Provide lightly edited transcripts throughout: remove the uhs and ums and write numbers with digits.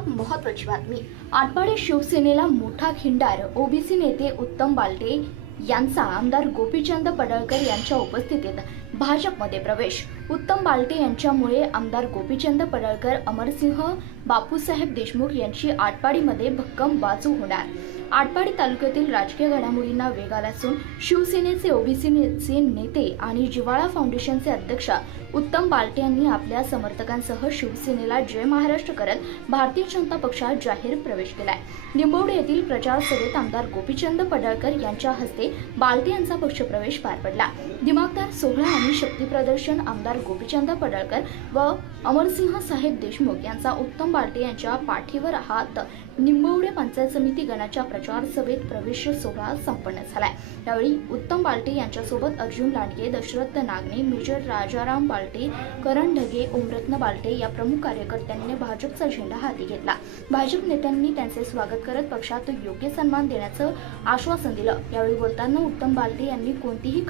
नमस्कार, महत्त्वाची बातमी. आटपाडी शिवसेनेला मोठा खिंडार. ओबीसी नेते उत्तम बालटे यांचा आमदार गोपीचंद पडळकर यांच्या उपस्थितीत भाजपमध्ये प्रवेश. उत्तम बालटे यांच्यामुळे आमदार गोपीचंद पडळकर, अमरसिंह बापूसाहेब देशमुख यांची आटपाडीमध्ये भक्कम बाजू होणार. आटपाडी तालुक्यातील राजकीय घडामोडींना वेग आला असून शिवसेनेचे ओबीसीचे नेते आणि जिव्हाळा फाउंडेशनचे अध्यक्ष उत्तम बालटे यांनी आपल्या समर्थकांसह शिवसेनेला जय महाराष्ट्र करत भारतीय जनता पक्षात जाहीर प्रवेश केलाय. निंबवडे येथील प्रचार सभेत आमदार गोपीचंद पडळकर यांच्या हस्ते बालटे यांचा पक्षप्रवेश पार पडला. दिमागदार सोहळा आणि शक्ती प्रदर्शन. आमदार गोपीचंद पडळकर व अमरसिंह साहेब देशमुख यांचा उत्तम बालटे यांच्या पाठीवर हात निंबवडे पंचायत समिती गणाच्या प्रचार सभेत प्रवेश सोहळा संपन्न झालाय. यावेळी उत्तम बालटे यांच्यासोबत अर्जुन लांडगे, दशरथ नागणे, मेजर राजाराम बालटे, करण ढगे, ओमरत्न बालटे या प्रमुख कार्यकर्त्यांनी भाजपचा झेंडा हाती घेतला. भाजप नेत्यांनी त्यांचे स्वागत करत पक्षात योग्य सन्मान देण्याचं आश्वासन दिलं. यावेळी बोलताना उत्तम बालटे यांनी कोणतीही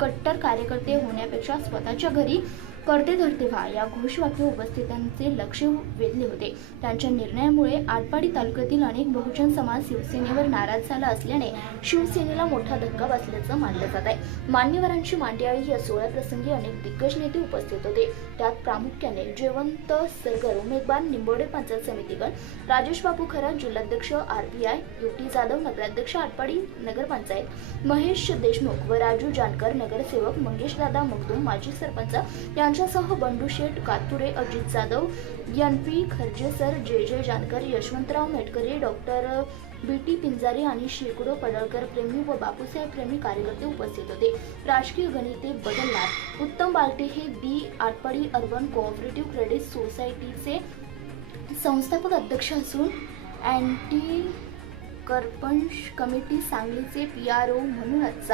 कट्टर कार्यकर्ते होण्यापेक्षा स्वतःच्या घरी करते धरते व्हा या घोषवाक्य उपस्थितांचे लक्ष वेधले होते. त्यांच्या निर्णयामुळे आटपाडी तालुक्यातील अनेक बहुजन समाज शिवसेनेवर नाराज झाला असल्याने शिवसेनेला मोठा धक्का बसल्याचं मानलं जात आहे. मान्यवरांची मांडियाळी या सोहळ्याप्रसंगी अनेक दिग्गज नेते उपस्थित होते. त्यात प्रामुख्याने जयवंत सरगर उमेदवार निंबवडे पंचायत समितीगण, राजेश बापू खरात जिल्हाध्यक्ष RPI, युटी जाधव नगराध्यक्ष आटपाडी नगरपंचायत, महेश देशमुख व राजू जानकर नगरसेवक, मंगेशदादा मगदूम माजी सरपंच यांच्यासह बंडू शेठ कातुरे, अजित जाधव, NP खर्जेसर, JJ Jankar, Yashwantrao Metkari, doctor BT Pinjare आणि शेकडो पडळकर प्रेमी व बापूसाहेब प्रेमी कार्यकर्ते उपस्थित होते. राजकीय गणिते बदलणार. उत्तम बालटे हे आटपाडी अर्बन कोऑपरेटिव्ह क्रेडिट सोसायटीचे संस्थापक अध्यक्ष असून अँटी करप्शन कमिटी सांगलीचे PRO म्हणूनच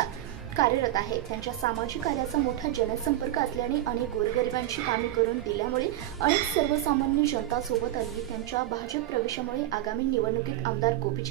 कार्यरत आहे. त्यांच्या सामाजिक कार्याचा मोठा जनसंपर्क असल्याने अनेक गोरगरिबांची कामे करून दिल्यामुळे अनेक सर्वसामान्य जनता सोबत आली. त्यांच्या भाजप प्रवेशामुळे आगामी निवडणुकीत आमदार गोपीचंद